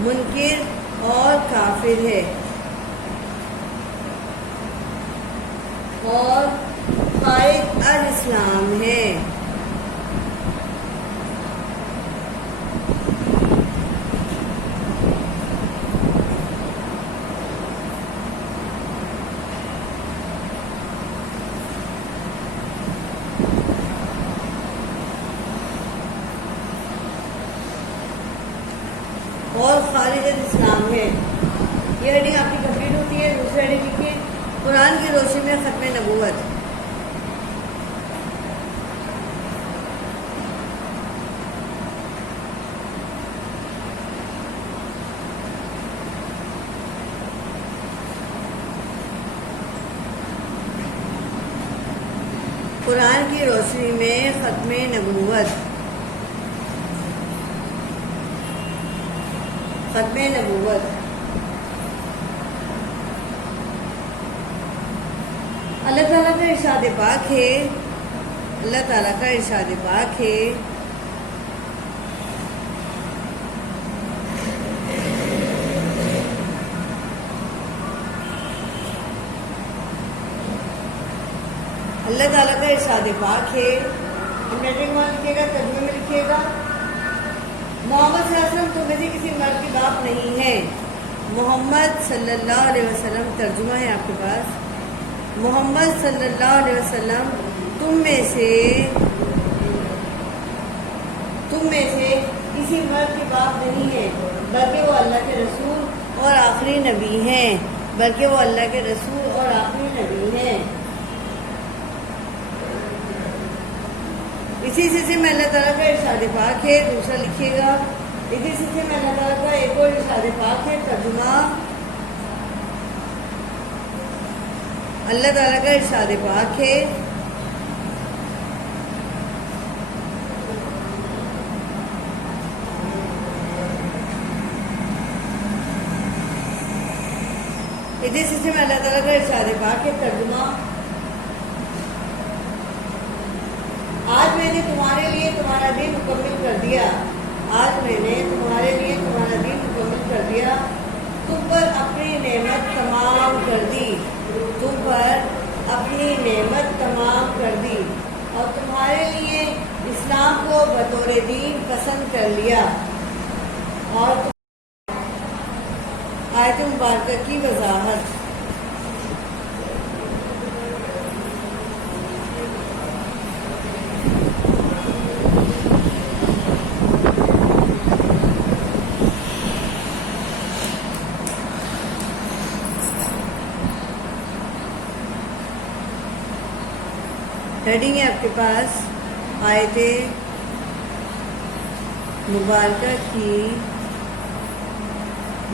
منکر اور کافر ہے اور خارج از اسلام ہے۔ اور خارج از اسلام ہے۔ یہ ہیڈنگ آپ کی کمپلیٹ ہوتی ہے۔ دوسری ہیڈنگ لکھیے قرآن کی روشنی میں ختم نبوت۔ قرآن کی روشنی میں ختم نبوت۔ ختم نبوت اللہ تعالیٰ کا ارشاد پاک ہے۔ اللہ تعالیٰ کا ارشاد پاک ہے اللہ تعالیٰ کا ارشاد پاک ہے۔ ہیڈنگ میں لکھیے گا، ترجمے میں لکھیے گا محمد صلی اللہ علیہ وسلم تم میں سے کسی مرد کی باپ نہیں ہے۔ محمد صلی اللہ علیہ وسلم ترجمہ ہے آپ کے پاس۔ محمد صلی اللہ علیہ وسلم تم میں سے کسی مرد کی باپ نہیں ہے، بلکہ وہ اللہ کے رسول اور آخری نبی ہیں۔ بلکہ وہ اللہ کے رسول اور آخری نبی ہیں۔ اسی سلسلے میں اللہ تعالیٰ کا ارشاد پاک ہے۔ دوسرا لکھیے گا اسی سلسلے میں اللہ تعالیٰ کا ایک اور ارشاد پاک ہے۔ ترجمہ اللہ تعالیٰ کا ارشاد پاک ہے اسی سلسلے میں اللہ تعالیٰ کا ارشاد پاک ہے۔ ترجمہ آج میں نے تمہارے لیے تمہارا دین مکمل کر دیا۔ آج میں نے تمہارے لیے تمہارا دین مکمل کر دیا۔ تم پر اپنی نعمت تمام کر دی۔ تم پر اپنی نعمت تمام کر دی اور تمہارے لیے اسلام کو بطور دین پسند کر لیا۔ اور آیت مبارکہ کی وضاحت۔ ہیڈنگ ہے آپ کے پاس آیت مبارکہ کی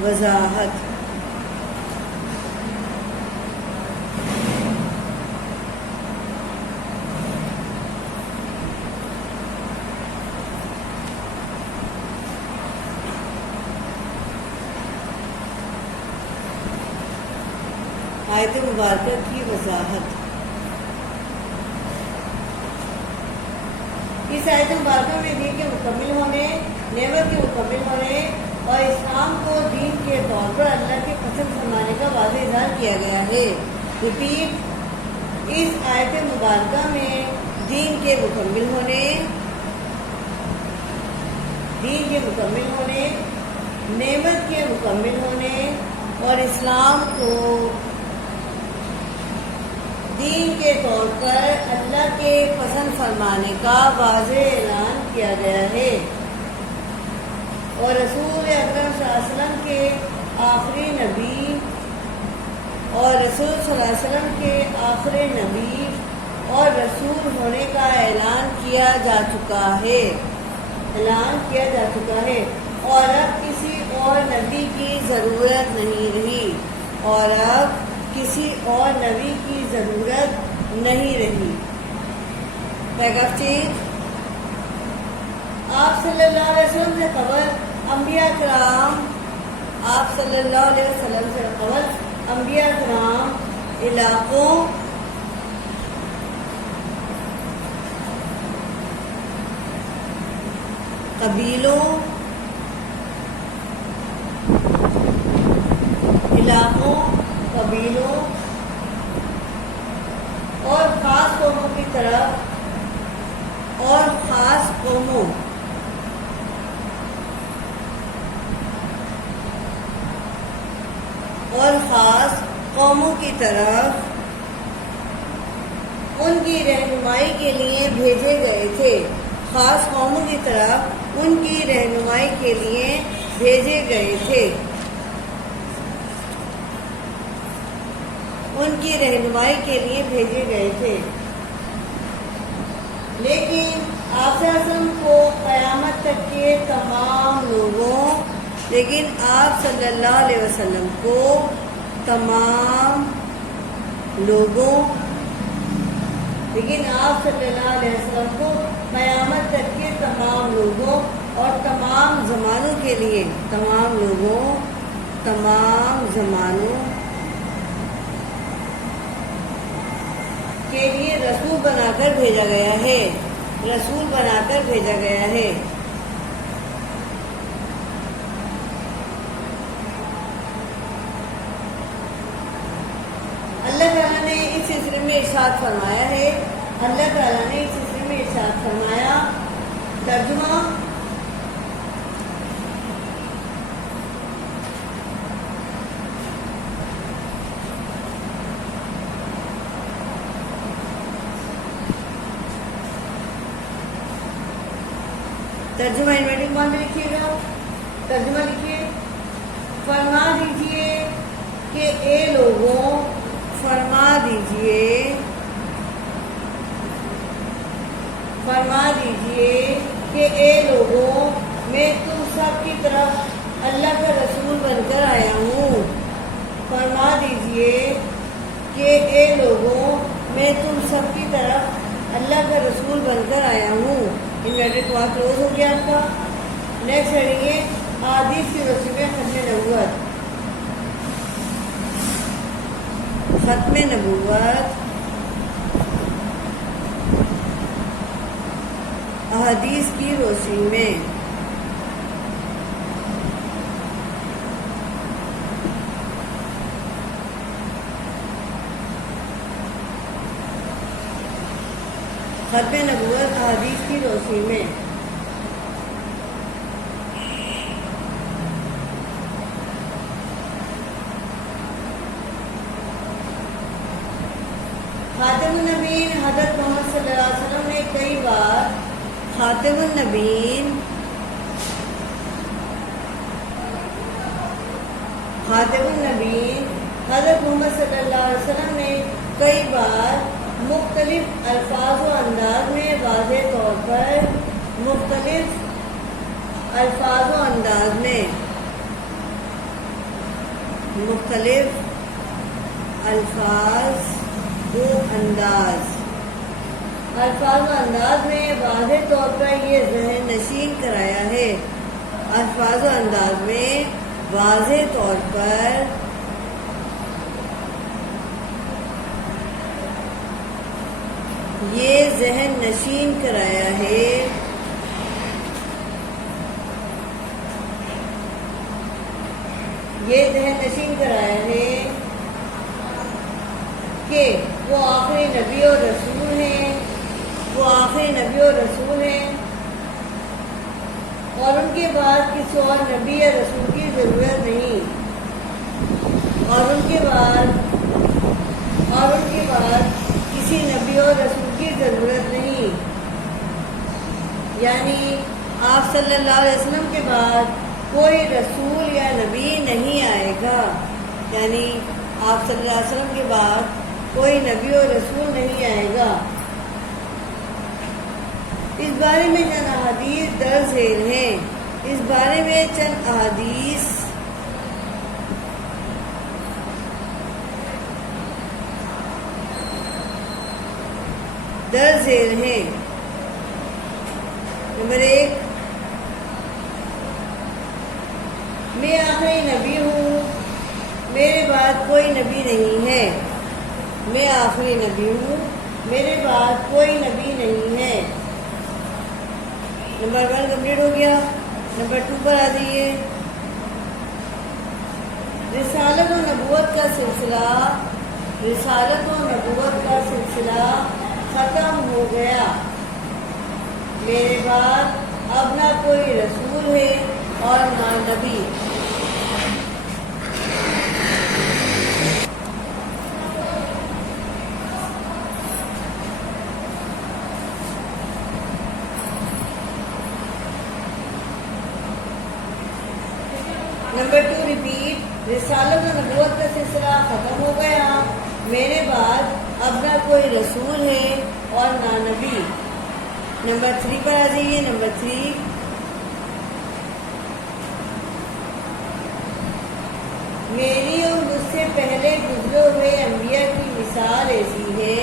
وضاحت۔ آیت مبارکہ کی وضاحت۔ اس آیت مبارکہ میں دین کے مکمل ہونے، نعمت کے مکمل ہونے اور اسلام کو دین کے طور پر اللہ کے پسند فرمانے کا واضح اظہار کیا گیا ہے۔ ریپیٹ، اس آیت مبارکہ میں دین کے مکمل ہونے، نعمت کے مکمل ہونے اور اسلام کو دین کے طور پر اللہ کے پسند فرمانے کا واضح اعلان کیا گیا ہے اور رسول اکرم صلی اللہ علیہ وسلم کے آخری نبی اور رسول ہونے کا اعلان کیا جا چکا ہے اور اب کسی اور نبی کی ضرورت نہیں رہی پیغام چیز آپ صلی اللہ علیہ وسلم سے قبل انبیاء کرام علاقوں قبیلوں قبیلوں اور خاص قوموں کی طرف ان کی رہنمائی کے لیے بھیجے گئے تھے. خاص قوموں کی طرف ان کی رہنمائی کے لیے بھیجے گئے تھے. ان کی رہنمائی کے لیے بھیجے گئے تھے. لیکن آپ صلی اللہ علیہ وسلم کو قیامت تک کے تمام لوگوں اور تمام زمانوں کے لیے رسول بنا کر بھیجا گیا ہے. اللہ تعالیٰ نے اس سلسلے میں ارشاد فرمایا. ترجمہ: انویٹنگ بند لکھیے گا. ترجمہ لکھیے. فرما دیجئے کہ اے لوگوں، میں تم سب کی طرف اللہ کا رسول بن کر آیا ہوں. فرما دیجئے کہ اے لوگوں، میں تم سب کی طرف اللہ کا رسول بن کر آیا ہوں. انورٹڈ کمار کلوز ہو گیا آپ کا. نیکسٹ پڑھیں گے احادیث کی روشنی میں ختم نبوت. احادیث کی روشنی میں ختم نبوت. احادیث کی روشنی میں خاتم النبیین حضرت محمد صلی اللہ علیہ وسلم نے کئی بار خاتم النبیین حضرت محمد صلی اللہ علیہ وسلم نے کئی بار مختلف الفاظ و انداز میں واضح طور پر الفاظ و انداز میں واضح طور پر یہ ذہن نشین کرایا ہے. الفاظ و انداز میں واضح طور پر یہ ذہن نشین کرایا ہے کہ وہ آخری نبی اور رسول ہیں اور ان کے بعد کسی اور نبی یا رسول کی ضرورت نہیں. اور ان کے بعد کسی نبی اور رسول کی ضرورت نہیں. یعنی آپ صلی اللہ علیہ وسلم کے بعد کوئی رسول یا نبی نہیں آئے گا. یعنی آپ صلی اللہ علیہ وسلم کے بعد کوئی نبی اور رسول نہیں آئے گا. اس بارے میں چند احادیث درج ذیل ہیں. نمبر 1، میں آخری نبی ہوں، میرے بعد کوئی نبی نہیں ہے. میں آخری نبی ہوں، میرے بعد کوئی نبی نہیں ہے. نمبر 1 کمپلیٹ ہو گیا. نمبر 2 پر آ جائیے. رسالت و نبوت کا رسالت و نبوت کا سلسلہ ختم ہو گیا، میرے بعد اب نہ کوئی رسول ہے اور نہ نبی۔ نمبر 2 ریپیٹ، رسالت و نبوت کا سلسلہ ختم ہو گیا، میرے بعد اب نہ کوئی رسول ہے اور نہ نبی۔ نمبر 3 پر آ جائیے۔ نمبر 3، میری اور مجھ سے پہلے گزرے ہوئے انبیاء کی مثال ایسی ہے۔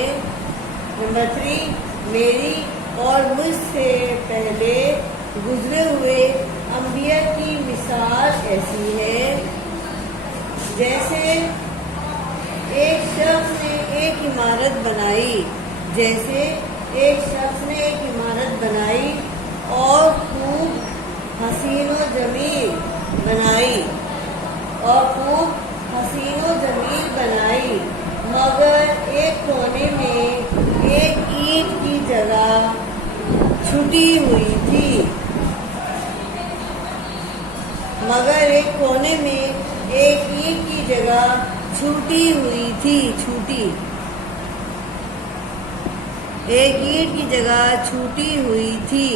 نمبر 3، میری اور مجھ سے پہلے گزرے ہوئے انبیاء کی مثال ایسی ہے جیسے ایک شخص نے ایک عمارت بنائی، جیسے ایک شخص نے ایک عمارت بنائی اور خوب حسین و جمیل بنائی، اور خوب حسین و جمیل بنائی، مگر ایک کونے میں ایک اینٹ کی جگہ چھٹی ہوئی تھی، مگر ایک کونے میں ایک اینٹ کی جگہ چھوٹی ہوئی تھی، ایک اینٹ کی جگہ چھوٹی ہوئی تھی۔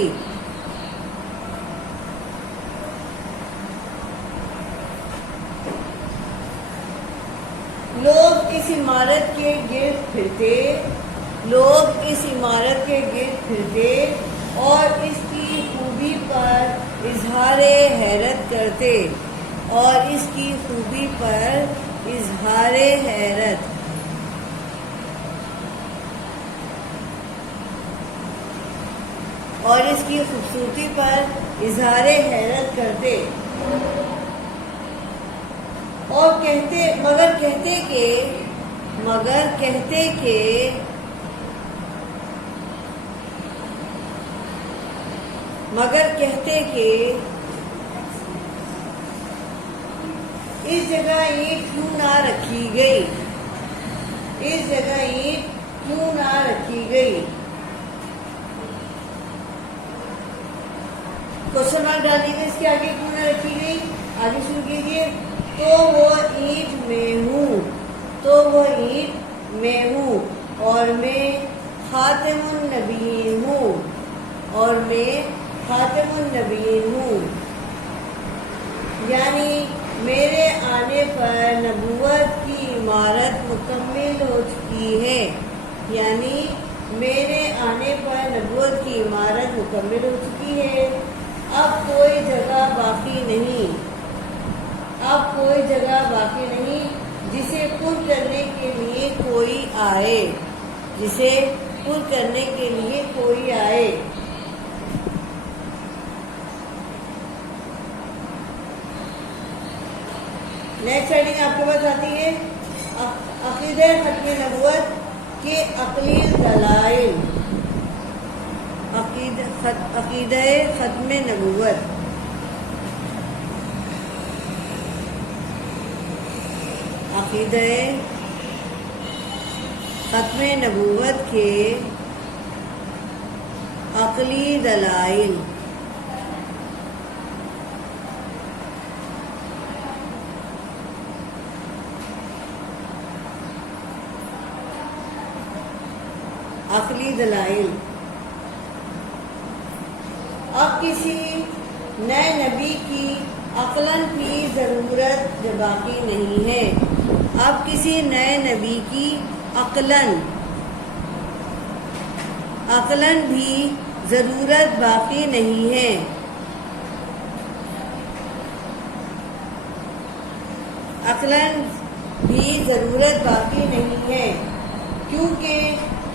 لوگ اس عمارت کے گرد پھرتے اور اس کی خوبی پر اظہار حیرت کرتے، اور اس کی خوبی پر اظہار حیرت اور اس کی خوبصورتی پر اظہار حیرت کرتے، اور مگر کہتے کہ اس جگہ اینٹ کیوں نہ رکھی گئی، اس جگہ اینٹ کیوں نہ رکھی گئی۔ کوشچن مارک ڈالیے گا، اس کے آگے کیوں نہ رکھی گئی، آگے شروع کیجیے۔ تو وہ اینٹ میں ہوں اور میں خاتم النبیین ہوں، یعنی میرے آنے پر نبوت کی عمارت مکمل ہو چکی ہے، یعنی میرے آنے پر نبوت کی عمارت مکمل ہو چکی ہے۔ اب کوئی جگہ باقی نہیں جسے پر کرنے کے لیے کوئی آئے، نیکسٹ ہیڈنگ آپ کے پاس آتی ہے عقیدہ ختم نبوت کے عقلی دلائل۔ عقیدہ ختم نبوت، عقیدہ ختم نبوت کے عقلی دلائل۔ عقلی دلائل، اب کسی نئے نبی کی عقلاً بھی ضرورت باقی نہیں ہے، اب کسی نئے نبی کی عقلاً بھی ضرورت باقی نہیں ہے، عقلاً بھی ضرورت باقی نہیں ہے، کیونکہ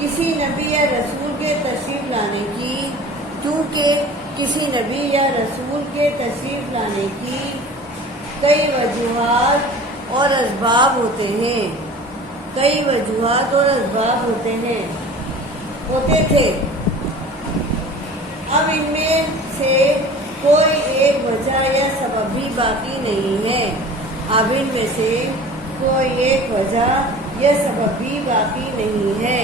کسی نبی یا رسول کے تشریف لانے کی کئی وجوہات اور اسباب ہوتے تھے، اب ان میں سے کوئی ایک وجہ یا سبب بھی باقی نہیں ہے، اب ان میں سے کوئی ایک وجہ یہ سبب بھی باقی نہیں ہے،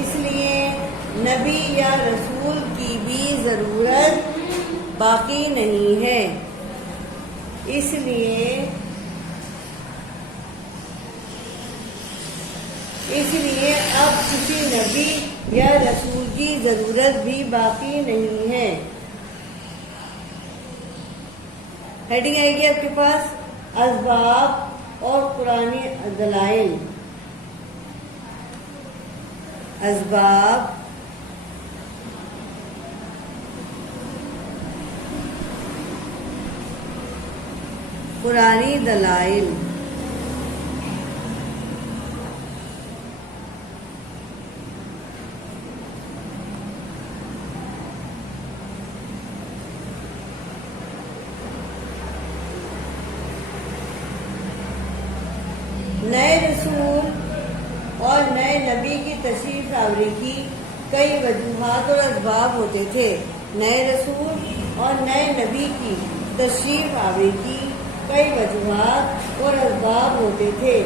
اس لیے نبی یا رسول کی بھی ضرورت باقی نہیں ہے، اس لیے اب کسی نبی یا رسول کی ضرورت بھی باقی نہیں ہے۔ ہیڈنگ آئے گی آپ کے پاس اسباب اور قرآنی دلائل۔ اسباب قرآنی دلائل۔ نئے رسول اور نئے نبی کی تشریف آوری کی کئی وجوہات اور اسباب ہوتے تھے۔ نئے رسول اور نئے نبی کی تشریف آوری کی کئی وجوہات اور اسباب ہوتے تھے،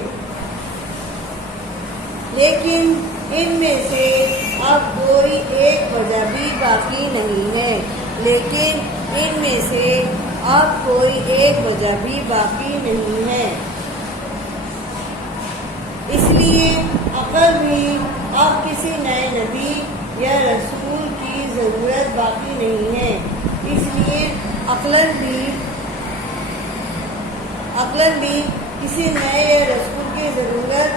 لیکن ان میں سے اب کوئی ایک وجہ بھی باقی نہیں ہے، لیکن ان میں سے اب کوئی ایک وجہ بھی باقی نہیں ہے، اس لیے عقل بھی اب کسی نئے نبی یا رسول کی ضرورت باقی نہیں ہے، اس لیے عقل بھی کسی نئے یا رسول کی ضرورت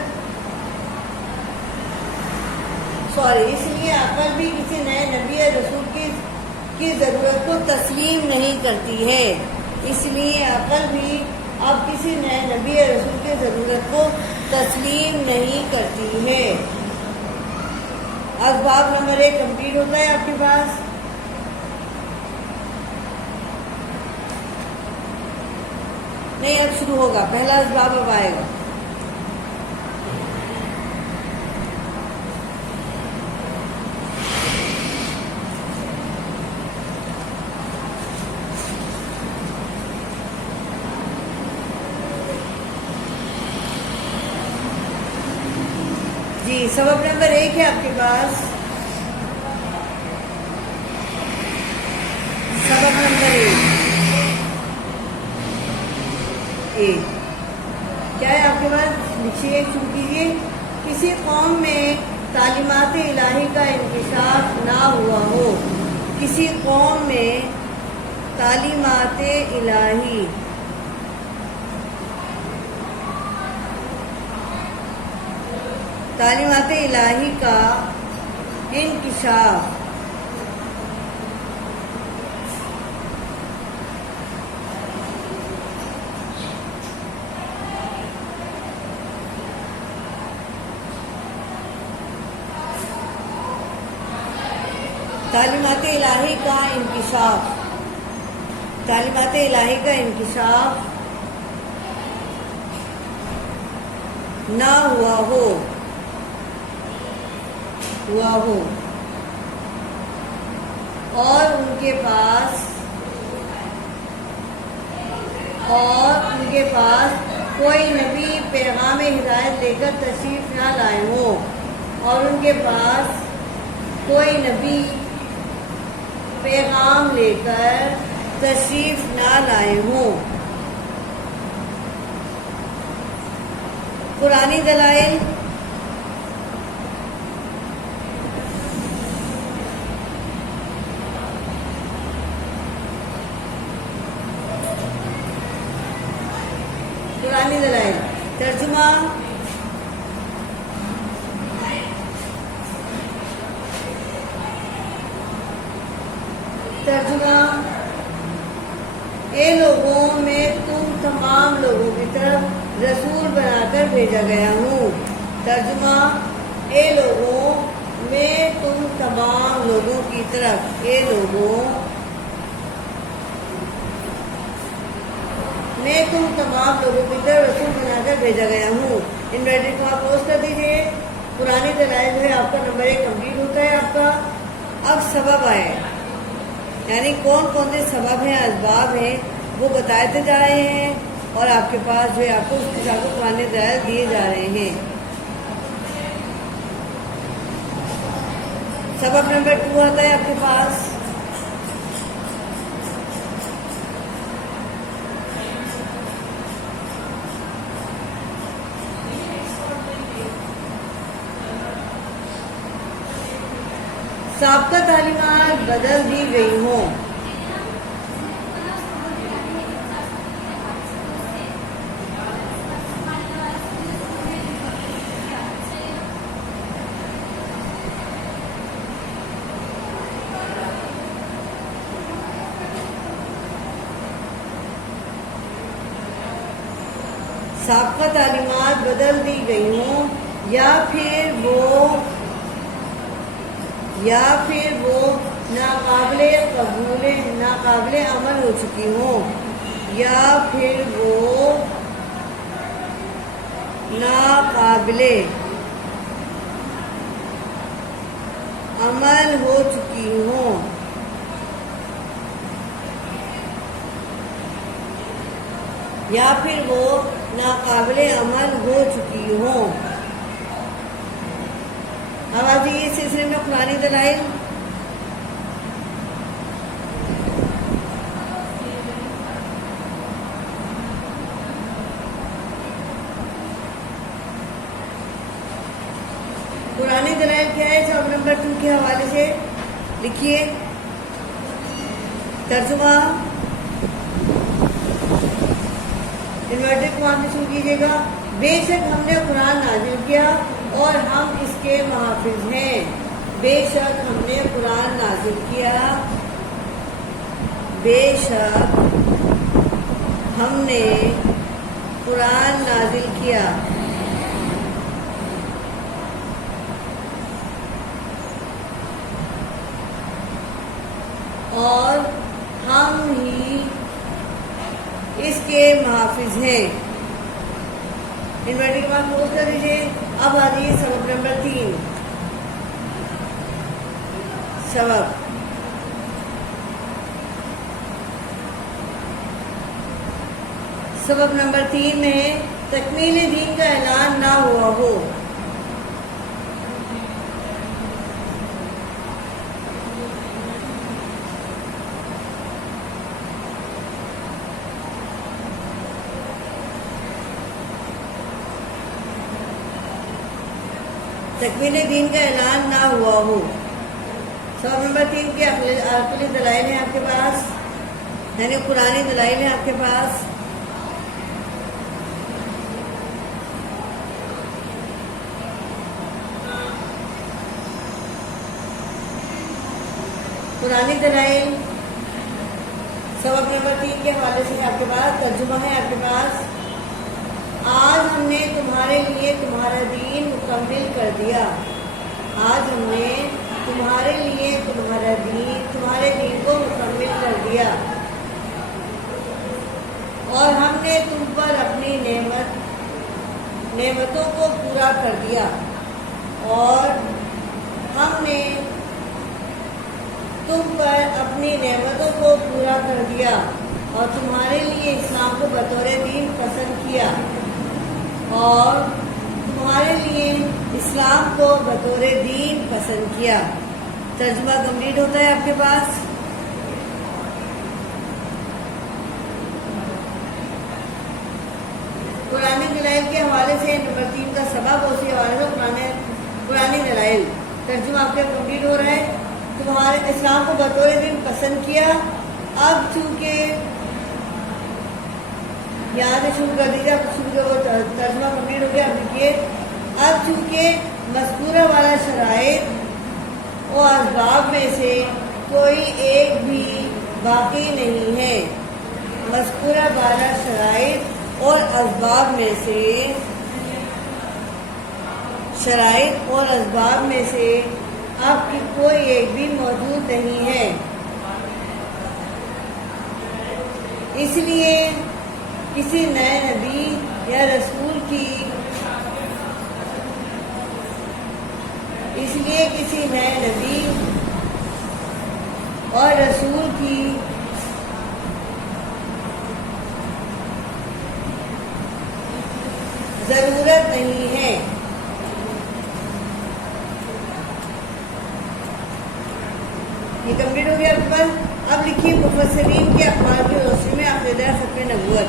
اس لیے عقل بھی کسی نئے نبی یا رسول کی ضرورت کو تسلیم نہیں کرتی ہے، اس لیے عقل بھی اب کسی نئے نبی یا رسول کی ضرورت کو تسلیم نہیں کرتی ہے۔ اسباب نمبر 1 کمپلیٹ ہوتا ہے آپ کے پاس۔ نہیں، اب شروع ہوگا، پہلا اسباب اب آئے گا۔ جی، سبب نمبر 1 ہے آپ کے پاس۔ سبب نمبر 1 کیا ہے آپ کے پاس؟ لکھیے، شروع کیجیے۔ کسی قوم میں تعلیمات الہی کا انکشاف نہ ہوا ہو، کسی قوم میں تعلیمات الہی کا انکشاف تعلیمات الہی کا انکشاف نہ ہوا ہو اور ان کے پاس کوئی نبی پیغام ہدایت لے کر تشریف نہ لائے ہو، اور ان کے پاس کوئی نبی پیغام لے کر تشریف نہ لائے ہوں۔ قرآنی دلائل۔ قرآنی دلائل ترجمہ۔ اے لوگوں، میں تم تمام لوگوں کی طرف رسول بنا کر بھیجا گیا ہوں۔ ترجمہ۔ اے لوگوں، میں تم تمام لوگوں کی طرف رسول بنا کر بھیجا گیا ہوں۔ ان ریڈنگ کو آپ پوسٹ کر دیجیے۔ قرآنی دلائل جو ہے آپ کا نمبر 1 کمپلیٹ ہوتا ہے آپ کا۔ اب سبب آئے، یعنی کون کون سے سبب ہیں، اسباب ہیں، وہ بتاتے جا رہے ہیں۔ اور آپ کے پاس جو ہے آپ کو اس کے ساتھ قرآن دلائل دیے جا رہے ہیں۔ سبب نمبر 2 آتا ہے آپ کے پاس، سابقہ تعلیمات بدل دی گئی ہوں۔ سابقہ تعلیمات بدل دی گئی ہوں یا پھر وہ ناقابل عمل ہو چکی ہوں، یا پھر وہ ناقابل عمل ہو چکی ہوں، یا پھر وہ ناقابل عمل ہو چکی ہوں۔ اب آ جائیے اس سلسلے میں قرآنی دلائل۔ قرآنی دلائل کیا ہے؟ سبب نمبر 2 کے حوالے سے لکھیے ترجمہ، انورٹر کو آپ نے شروع کیجیے گا۔ بے شک ہم نے قرآن نازل کیا اور ہم اس کے محافظ ہیں۔ بے شک ہم نے قرآن نازل کیا، بے شک ہم نے قرآن نازل کیا اور ہم ہی اس کے محافظ ہیں۔ انورٹر کے بعد کلوز کر دیجیے۔ اب آ جائیے سبب نمبر 3۔ سبب نمبر 3 میں تکمیل دین کا اعلان نہ ہوا ہو۔ تکمیل دین کا اعلان نہ ہوا ہو۔ سبب نمبر 3 کے عقلی دلائل ہیں آپ کے پاس، یعنی قرآنی دلائل ہیں آپ کے پاس۔ قرآنی دلائل سبب نمبر 3 کے حوالے سے آپ کے پاس ترجمہ ہے آپ کے پاس۔ آج ہم نے تمہارے لیے تمہارا دین مکمل کر دیا۔ آج ہم نے تمہارے لیے تمہارے دین کو مکمل کر دیا، اور ہم نے تم پر اپنی نعمتوں کو پورا کر دیا، اور ہم نے تم پر اپنی نعمتوں کو پورا کر دیا اور تمہارے لیے اسلام کو بطور دین پسند کیا، اور تمہارے لیے اسلام کو بطور دین پسند کیا۔ ترجمہ کمپلیٹ ہوتا ہے آپ کے پاس۔ قرآنی دلائل کے حوالے سے نمبر 3 کا سبب، اسی حوالے سے قرآنی دلائل ترجمہ آپ کا کمپلیٹ ہو رہا ہے۔ تمہارے اسلام کو بطور دین پسند کیا۔ اب چونکہ یہاں سے شروع کر دیجیے، وہ ترجمہ کمپلیٹ ہو گیا۔ اب دیکھیے، اب چونکہ مذکورہ والا شرائط اور اسباب میں سے کوئی ایک بھی باقی نہیں ہے۔ مذکورہ والا شرائط اور اسباب میں سے اب کی کوئی ایک بھی موجود نہیں ہے۔ اس لیے کسی نئے نبی یا رسول کی نہیں ہے۔ یہ کمپلیٹ ہو گیا اکبر۔ اب لکھیے مفسرین کے اقوال کی روشنی میں عقیدہ ختم نبوت۔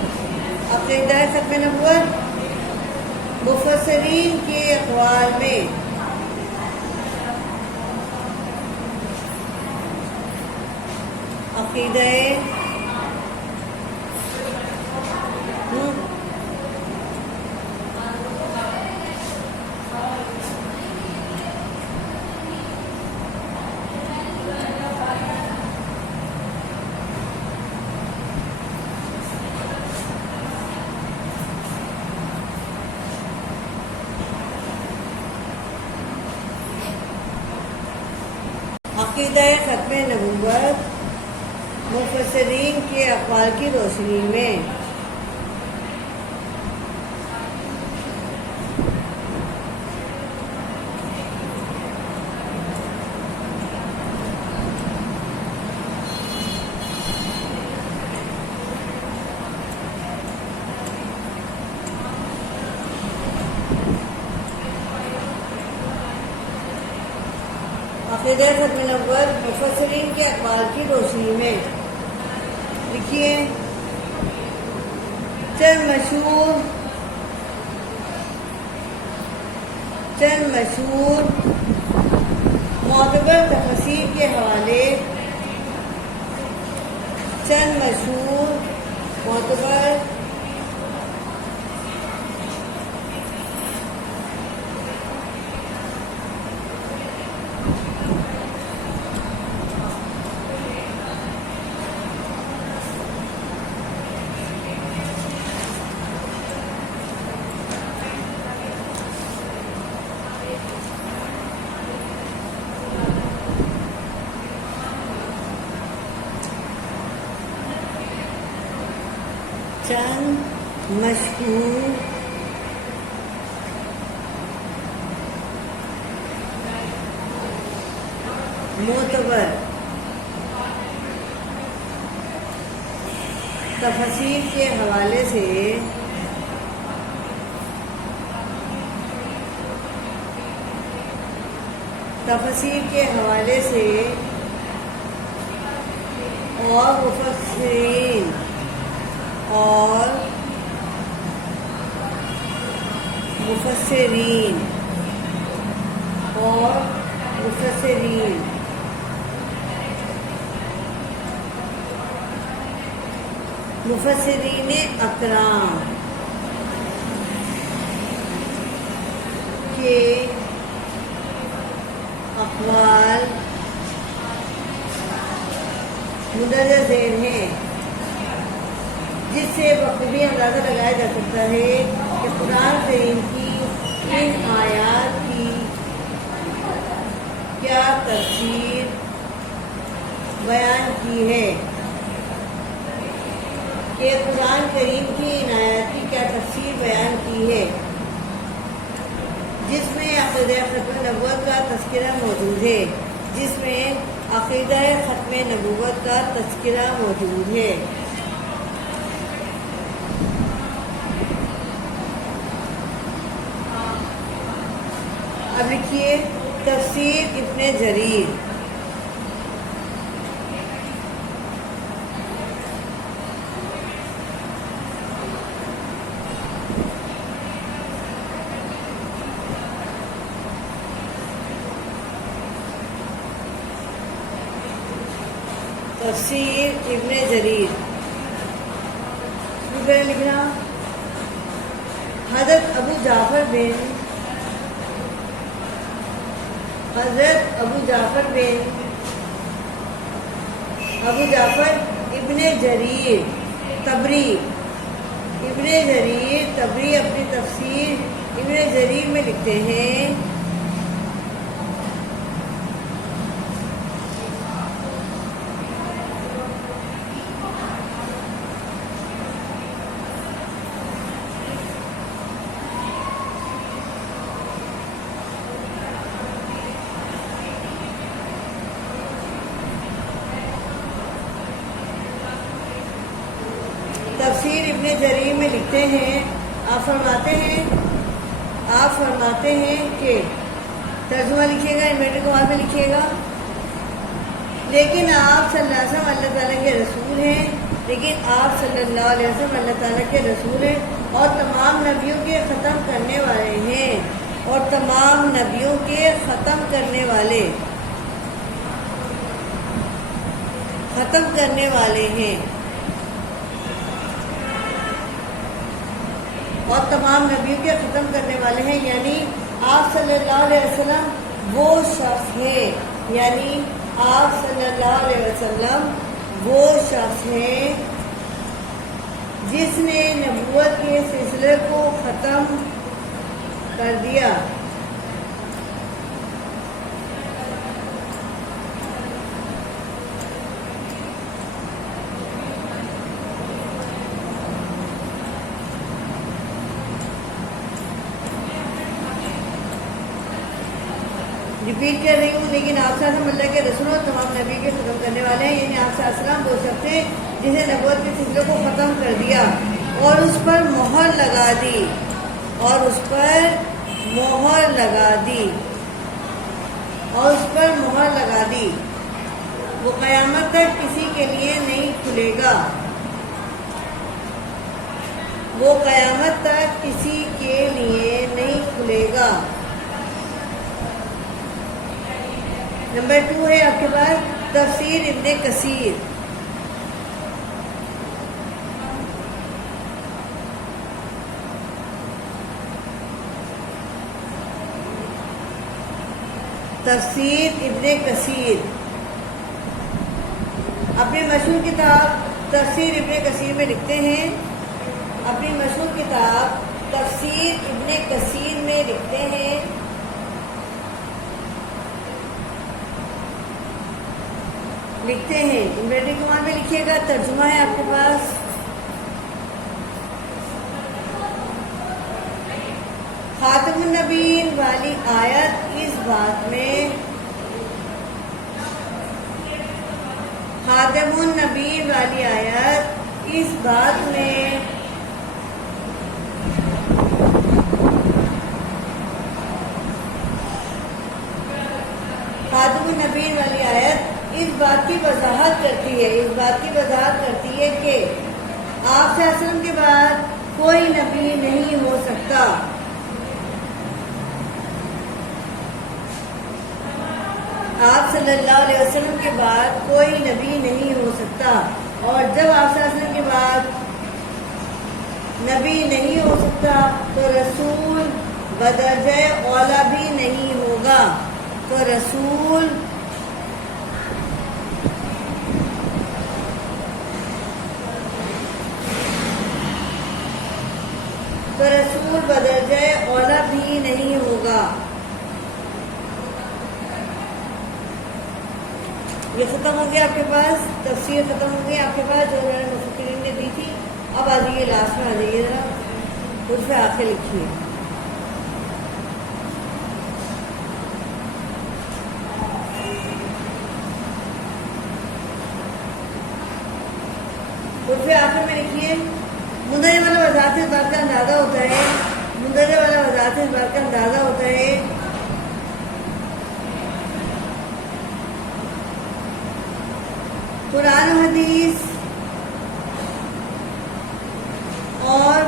عقیدہ ختم نبوت مفسرین کے اقوال میں عقیدہ عقیدہ ختم نبوت مفسرین کے اقوال کی روشنی میں عقیدہ ختم نبوت مفسرین کے اقوال کی روشنی میں لکھیے چند مشہور معتبر تفاسیر کے حوالے معتبر تفاسیر کے حوالے سے اور مفسرین اکرام کے اقوال مندرجہ ذیل ہیں، جس سے بخوبی اندازہ لگایا جا سکتا ہے کہ قرآن کریم کی ان آیات کی کیا تفسیر بیان کی ہے، قرآن کریم کی ان آیات کی کیا تفسیر بیان کی ہے، جس میں عقیدہ ختم نبوت کا تذکرہ موجود ہے، اب لکھیے تفسیر ابن جریر۔ تفسیر ابن جریر لکھنا حضرت ابو جعفر ابن جریر تبری اپنی تفسیر ابن جریر میں لکھتے ہیں تفسیر ابن جریر میں لکھتے ہیں، آپ فرماتے ہیں فرماتے ہیں کہ ترجمہ لکھیے گا، انورٹر کمار میں لکھیے گا، لیکن آپ صلی اللہ علیہ وسلم اللہ تعالیٰ کے رسول ہیں، لیکن آپ صلی اللہ علیہ وسلم اللہ تعالیٰ کے رسول ہیں اور تمام نبیوں کے ختم کرنے والے ہیں، اور تمام نبیوں کے ختم کرنے والے ہیں، اور تمام نبیوں کے ختم کرنے والے ہیں، یعنی آپ صلی اللہ علیہ وسلم وہ شخص ہیں، یعنی آپ صلی اللہ علیہ وسلم وہ شخص ہیں جس نے نبوت کے سلسلے کو ختم کر دیا۔ ریپیٹ کر رہی ہوں، لیکن آپ صلی اللہ علیہ وسلم اللہ کے رسول اور تمام نبی کے ختم کرنے والے ہیں، یعنی آپ صلی اللہ علیہ وسلم وہ شخص ہیں جسے نبوت کے سلسلے کو ختم کر دیا اور اس پر مہر لگا دی، اور اس پر مہر لگا دی، اور اس پر مہر لگا دی۔ وہ قیامت تک کسی کے لیے نہیں کھلے گا، وہ قیامت تک کسی کے لیے نہیں کھلے گا۔ نمبر 2 ہے آپ کے پاس تفسیر ابن کثیر۔ تفسیر ابن کثیر اپنی مشہور کتاب تفسیر ابن کثیر میں لکھتے ہیں، اپنی مشہور کتاب تفسیر ابن کثیر میں لکھتے ہیں، انورٹر کمار میں لکھیے گا، ترجمہ ہے آپ کے پاس۔ خاتم النبیین والی آیت اس بات میں، خاتم النبیین والی آیت اس بات میں خاتم النبیین والی آیت اس بات کی وضاحت کرتی ہے کہ آپ صلی اللہ علیہ وسلم کے بعد کوئی نبی نہیں ہو سکتا، آپ صلی اللہ علیہ وسلم کے بعد کوئی نبی نہیں ہو سکتا، اور جب آپ صلی اللہ علیہ وسلم کے بعد نبی نہیں ہو سکتا تو رسول بدرجہ اولا بھی نہیں ہوگا، تو رسول بدرجہ اولا بھی نہیں ہوگا۔ یہ ختم ہو گیا آپ کے پاس، تفسیر ختم ہو گئی آپ کے پاس جو مفسرین نے دی تھی۔ اب آ جائیے لاسٹ میں، آ جائیے ذرا حروف آخر لکھیے۔ حروف آخر میں لکھیے۔ مندرجہ والا وضاحت اس بات کا اندازہ ہوتا ہے، مندرجہ والا وضاحت اس بات کا اندازہ ہوتا ہے قرآن و حدیث اور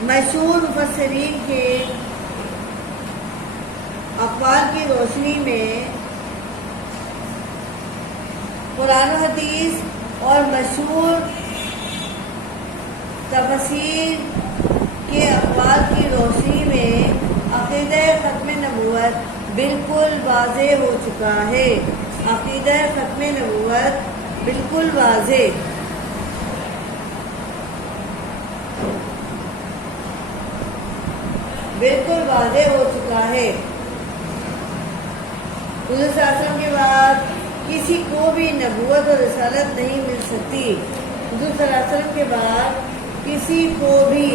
مشہور مفسرین کے اقوال کی روشنی میں قرآن و حدیث اور مشہور تفسیر کے اقوال کی روشنی میں عقیدہ ختم نبوت بالکل واضح ہو چکا ہے، عقیدہ ختم نبوت بالکل واضح ہو چکا ہے۔ حضور صلی اللہ علیہ وسلم کے بعد کسی کو بھی نبوت اور رسالت نہیں مل سکتی، حضور صلی اللہ علیہ وسلم کے بعد کسی کو بھی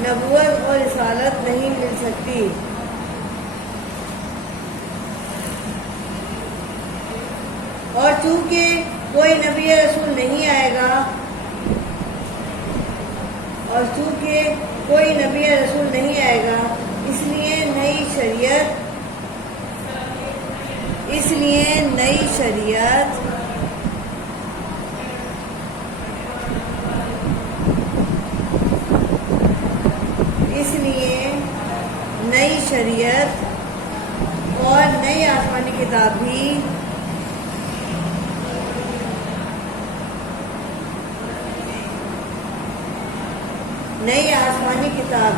نبوت اور رسالت نہیں مل سکتی۔ اور چونکہ کوئی نبی رسول نہیں آئے گا، اور چونکہ کوئی نبی رسول نہیں نئی شریعت اس لیے نئی شریعت اور نئی آسمانی کتاب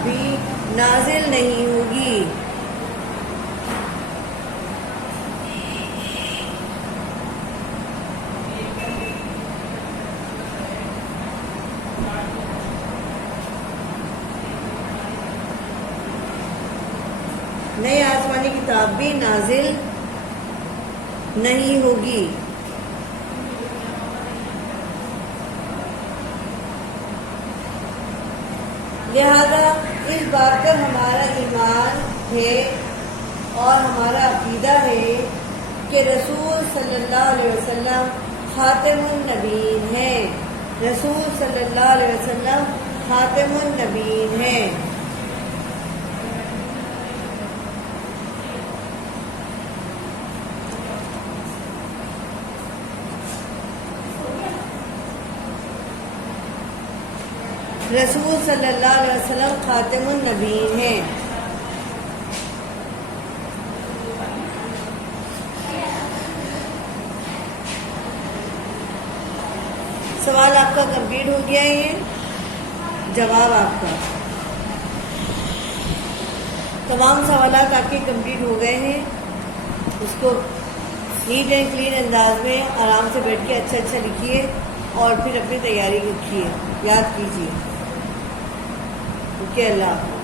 بھی نازل نہیں ہوگی۔ نئی آسمانی کتاب بھی نازل نہیں ہوگی۔ لہذا اس بات پر ہمارا ایمان ہے اور ہمارا عقیدہ ہے کہ رسول صلی اللہ علیہ وسلم خاتم النبیین ہیں۔ رسول صلی اللہ علیہ وسلم خاتم النبیین ہیں۔ رسول صلی اللہ علیہ وسلم خاتم النبیین ہیں۔ سوال آپ کا کمپلیٹ ہو گیا ہے، جواب آپ کا تمام سوالات آپ کے کمپلیٹ ہو گئے ہیں۔ اس کو نیٹ اینڈ کلین انداز میں آرام سے بیٹھ کے اچھا لکھیے اور پھر اپنی تیاری رکھیے، یاد کیجیے۔ اوکے، اللہ حافظ۔